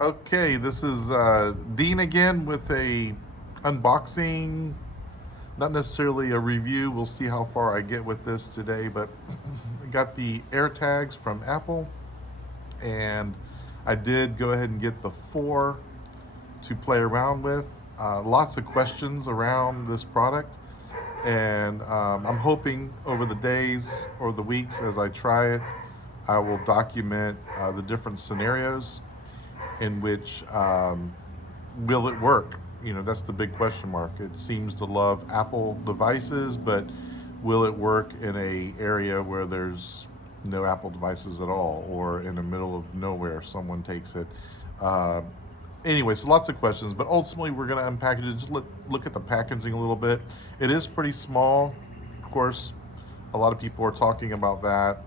Okay, this is Dean again with a unboxing, not necessarily a review. We'll see how far I get with this today, but I got the AirTags from Apple, and I did go ahead and get the four to play around with. Lots of questions around this product, and I'm hoping over the days or the weeks as I try it, I will document the different scenarios in which will it work? You know, that's the big question mark. It seems to love Apple devices, but will it work in a area where there's no Apple devices at all, or in the middle of nowhere, someone takes it? Uh, Anyways, lots of questions, but ultimately we're going to unpackage it. Just look at the packaging a little bit. It is pretty small, of course. A lot of people are talking about that,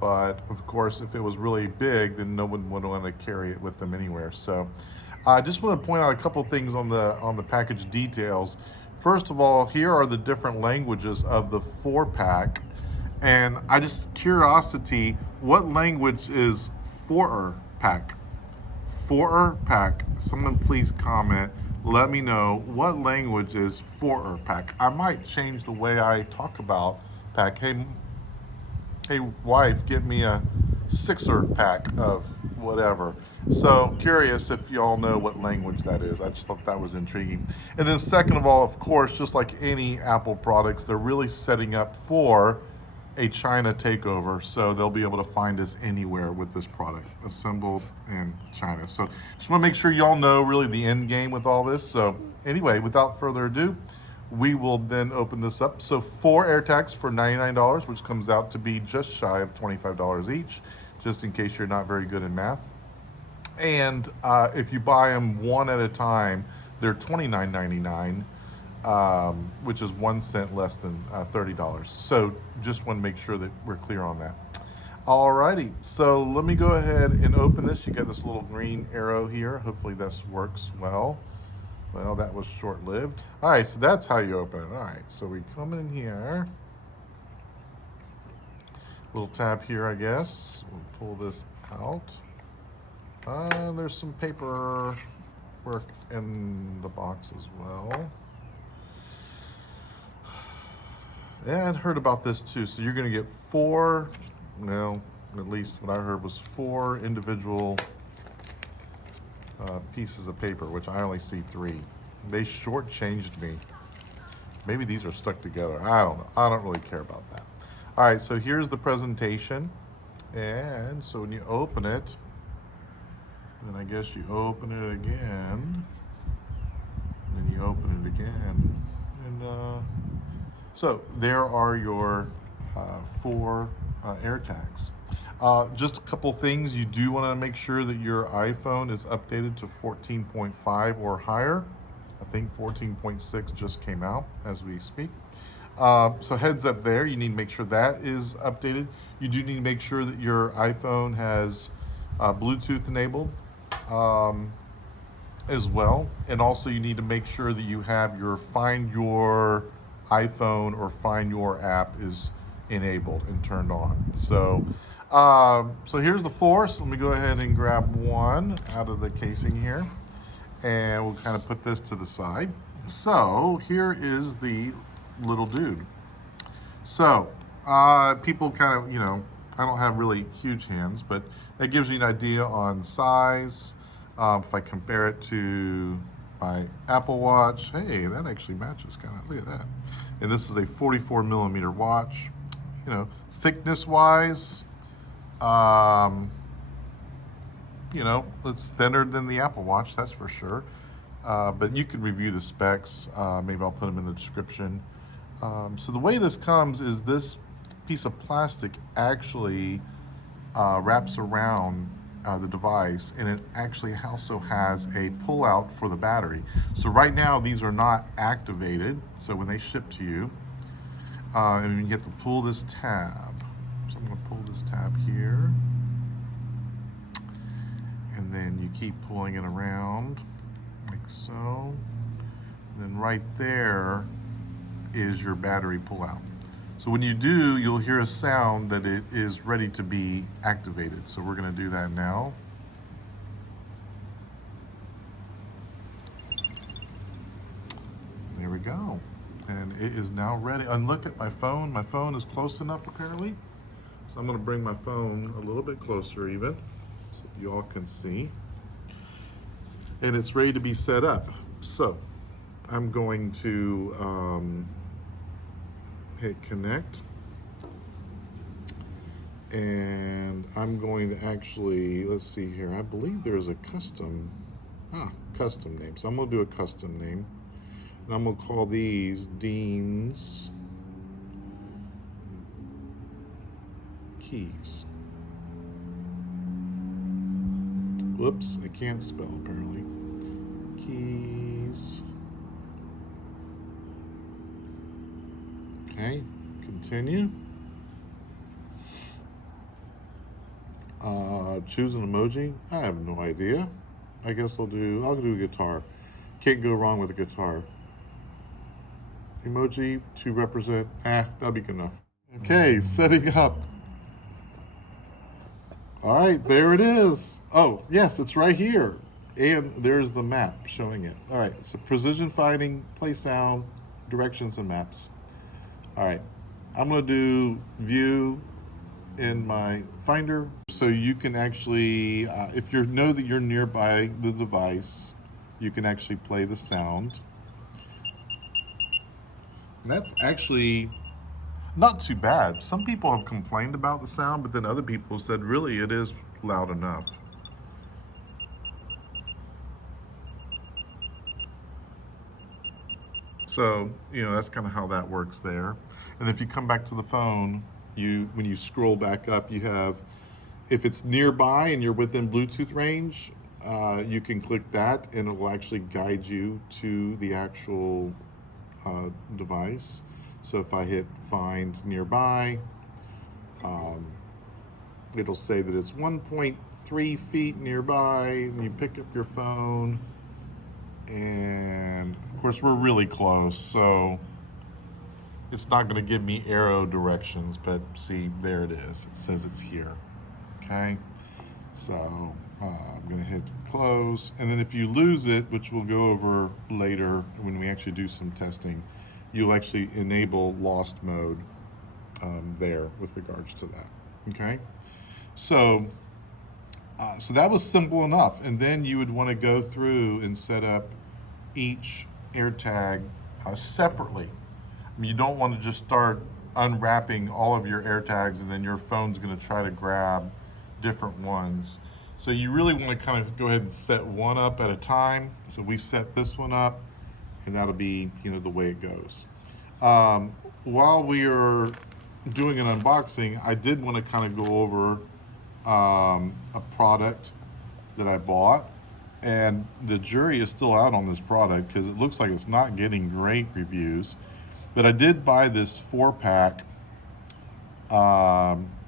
but of course, if it was really big, then no one would want to carry it with them anywhere. So, I just want to point out a couple things on the package details. First of all, here are the different languages of the four pack, and I just curiosity, what language is four pack? Four pack. Someone please comment. Let me know what language is four pack. I might change the way I talk about pack. Hey, wife, get me a sixer pack of whatever. So curious if y'all know what language that is. I just thought that was intriguing. And then second of all, of course, just like any Apple products, they're really setting up for a China takeover, so they'll be able to find us anywhere with this product assembled in China. So just want to make sure y'all know really the end game with all this. So anyway, without further ado, we will then open this up. So four AirTags for $99, which comes out to be just shy of $25 each, just in case you're not very good in math. And if you buy them one at a time, they're $29.99, which is 1 cent less than $30. So just want to make sure that we're clear on that. Alrighty, so let me go ahead and open this. You got this little green arrow here. Hopefully this works well. Well, that was short-lived. All right, so that's how you open it. All right, so we come in here. Little tab here, I guess. We'll pull this out. There's some paper work in the box as well. Yeah, I'd heard about this too. So you're going to get four, well, at least what I heard was four individual pieces of paper, which I only see three. They shortchanged me. Maybe these are stuck together. I don't know. I don't really care about that. All right, so here's the presentation. And so when you open it, then I guess you open it again. And then you open it again. And so there are your four AirTags. Just a couple things. You do want to make sure that your iPhone is updated to 14.5 or higher. I think 14.6 just came out as we speak. So heads up there, you need to make sure that is updated. You do need to make sure that your iPhone has Bluetooth enabled as well. And also you need to make sure that you have your Find Your iPhone or Find Your app is enabled and turned on. So here's the four. So let me go ahead and grab one out of the casing here, and we'll kind of put this to the side. So here is the little dude. So people kind of, I don't have really huge hands, but that gives you an idea on size. If I compare it to my Apple Watch, hey, that actually matches kind of. Look at that. And this is a 44 millimeter watch. Thickness wise, it's thinner than the Apple Watch, that's for sure. But you can review the specs. Maybe I'll put them in the description. So the way this comes is this piece of plastic actually wraps around the device, and it actually also has a pull-out for the battery. So right now these are not activated. So when they ship to you, and you get to pull this tab. So I'm going to pull this tab here, and then you keep pulling it around like so. And then right there is your battery pull-out. So when you do, you'll hear a sound that it is ready to be activated. So we're going to do that now. we go. And it is now ready. And look at my phone. My phone is close enough apparently. So I'm gonna bring my phone a little bit closer even, so you all can see. And it's ready to be set up. So I'm going to hit connect. And I'm going to actually, let's see here, I believe there's a custom name. So I'm gonna do a custom name. And I'm gonna call these Dean's Keys. Whoops, I can't spell apparently. Keys. Okay, continue. Choose an emoji. I have no idea. I guess I'll do a guitar. Can't go wrong with a guitar. Emoji to represent, that'll be good enough. Okay, setting up. All right, there it is. Oh, yes, it's right here. And there's the map showing it. All right, so precision finding, play sound, directions, and maps. All right, I'm gonna do view in my finder. So you can actually, if you know that you're nearby the device, you can actually play the sound. And that's actually not too bad. Some people have complained about the sound, but then other people said really it is loud enough. So, you know, that's kind of how that works there. And if you come back to the phone, when you scroll back up, you have, if it's nearby and you're within Bluetooth range, you can click that and it will actually guide you to the actual device. So if I hit find nearby, it'll say that it's 1.3 feet nearby, and you pick up your phone, and of course we're really close, so it's not going to give me arrow directions, but see, there it is. It says it's here. Okay, so I'm going to hit close, and then if you lose it, which we'll go over later when we actually do some testing, you'll actually enable lost mode there with regards to that. Okay, so that was simple enough, and then you would want to go through and set up each AirTag separately. I mean, you don't want to just start unwrapping all of your AirTags and then your phone's going to try to grab different ones. So you really want to kind of go ahead and set one up at a time. So we set this one up, and that'll be, you know, the way it goes. While we are doing an unboxing, I did want to kind of go over a product that I bought, and the jury is still out on this product because it looks like it's not getting great reviews. But I did buy this 4-pack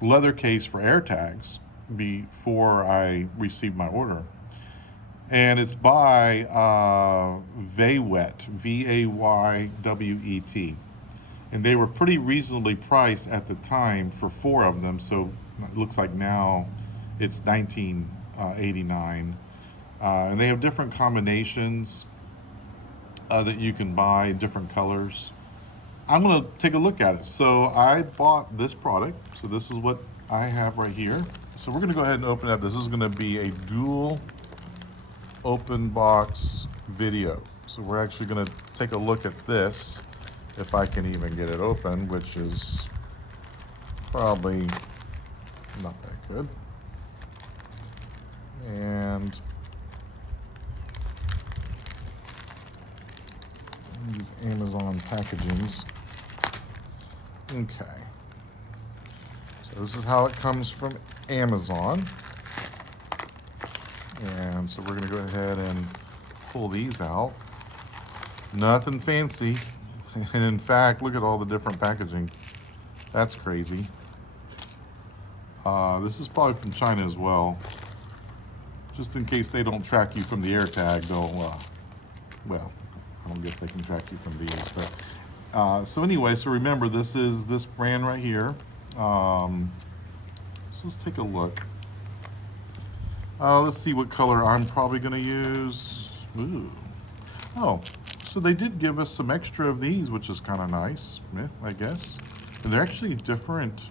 leather case for AirTags before I received my order. And it's by Vaywet, V-A-Y-W-E-T. And they were pretty reasonably priced at the time for 4 of them. So it looks like now it's $19.89. And they have different combinations that you can buy in different colors. I'm gonna take a look at it. So I bought this product. So this is what I have right here. So we're gonna go ahead and open it up. This is gonna be a dual open box video. So we're actually gonna take a look at this, if I can even get it open, which is probably not that good. And these Amazon packagings. Okay. So this is how it comes from Amazon. And so we're gonna go ahead and pull these out. Nothing fancy. And in fact, look at all the different packaging. That's crazy. This is probably from China as well. Just in case they don't track you from the AirTag, they'll, well, I don't guess they can track you from these. But so anyway, so remember, this is this brand right here. So let's take a look. Let's see what color I'm probably gonna use. Ooh. Oh, So they did give us some extra of these, which is kind of nice, yeah, I guess. And they're actually different.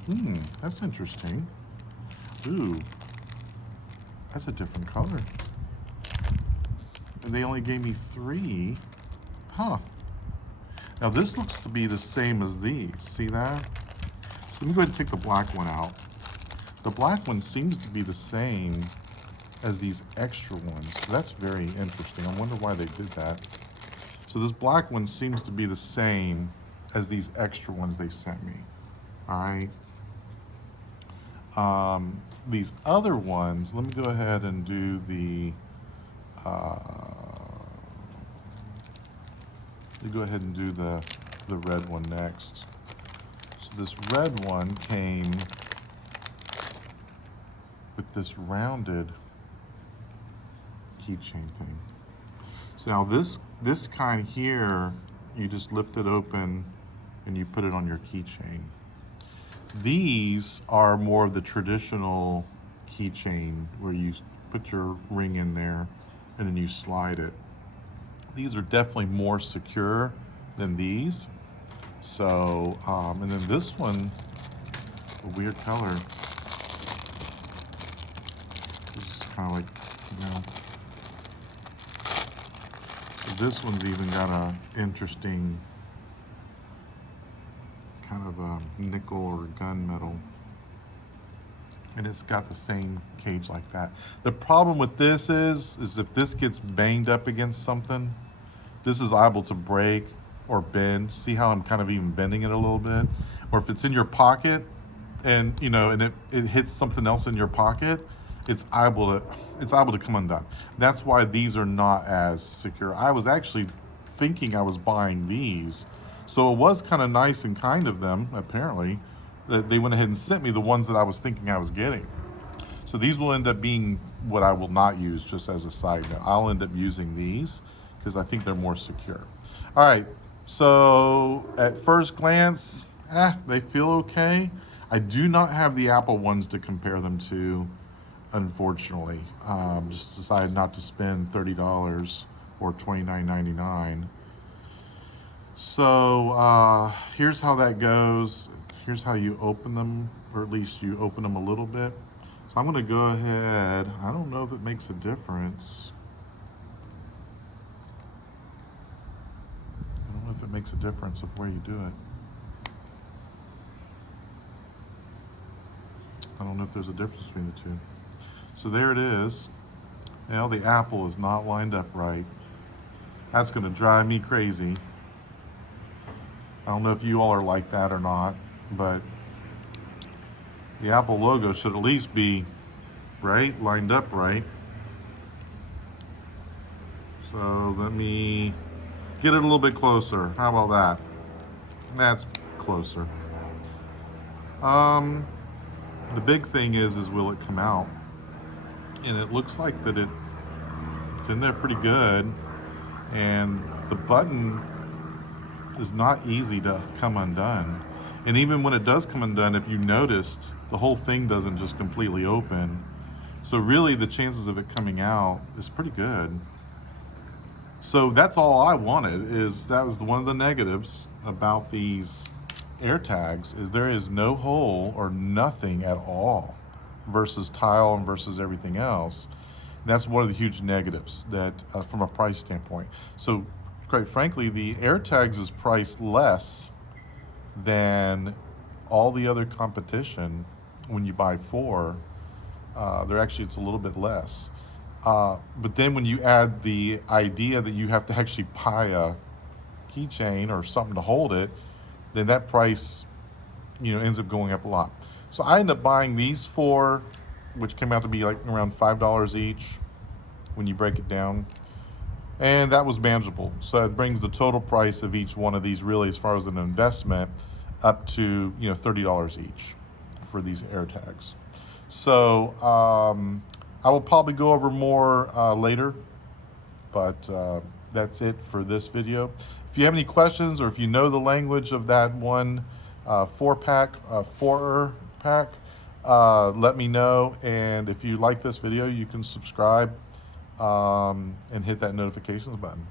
That's interesting. Ooh, that's a different color. And they only gave me 3. Huh. Now this looks to be the same as these. See that? So let me go ahead and take the black one out. The black one seems to be the same as these extra ones. So that's very interesting. I wonder why they did that. So this black one seems to be the same as these extra ones they sent me. All right. These other ones, let me go ahead and do the, the red one next. So this red one came with this rounded keychain thing. So now this kind here, you just lift it open and you put it on your keychain. These are more of the traditional keychain where you put your ring in there and then you slide it. These are definitely more secure than these. So, and then this one, a weird color. This is kind of like, you know, this one's even got a interesting kind of a nickel or gunmetal, and it's got the same cage like that. The problem with this is if this gets banged up against something, this is liable to break or bend. See how I'm kind of even bending it a little bit? Or if it's in your pocket and you know, and it hits something else in your pocket, it's liable to come undone. That's why these are not as secure. I was actually thinking I was buying these, so it was kind of nice and kind of them, apparently, that they went ahead and sent me the ones that I was thinking I was getting. So these will end up being what I will not use, just as a side note. I'll end up using these because I think they're more secure. All right, so at first glance, they feel okay. I do not have the Apple ones to compare them to, unfortunately. Just decided not to spend $30 or $29.99. So here's how that goes. Here's how you open them, or at least you open them a little bit. So I'm gonna go ahead, I don't know if it makes a difference. I don't know if it makes a difference of where you do it. I don't know if there's a difference between the two. So there it is. Now the Apple is not lined up right. That's gonna drive me crazy. I don't know if you all are like that or not, but the Apple logo should at least be right, lined up right. So let me get it a little bit closer. How about that? That's closer. The big thing is will it come out? And it looks like that it's in there pretty good. And the button is not easy to come undone. And even when it does come undone, if you noticed, the whole thing doesn't just completely open. So really the chances of it coming out is pretty good. So that's all I wanted, that was one of the negatives about these AirTags, is there is no hole or nothing at all versus tile and versus everything else. And that's one of the huge negatives that from a price standpoint. So quite frankly, the AirTags is priced less than all the other competition. When you buy 4, it's a little bit less. But then when you add the idea that you have to actually buy a keychain or something to hold it, then that price, ends up going up a lot. So I ended up buying these 4, which came out to be like around $5 each when you break it down. And that was manageable. So it brings the total price of each one of these, really, as far as an investment, up to $30 each for these AirTags. So I will probably go over more later, but that's it for this video. If you have any questions, or if you know the language of that one 4-pack, let me know. And if you like this video, you can subscribe and hit that notifications button.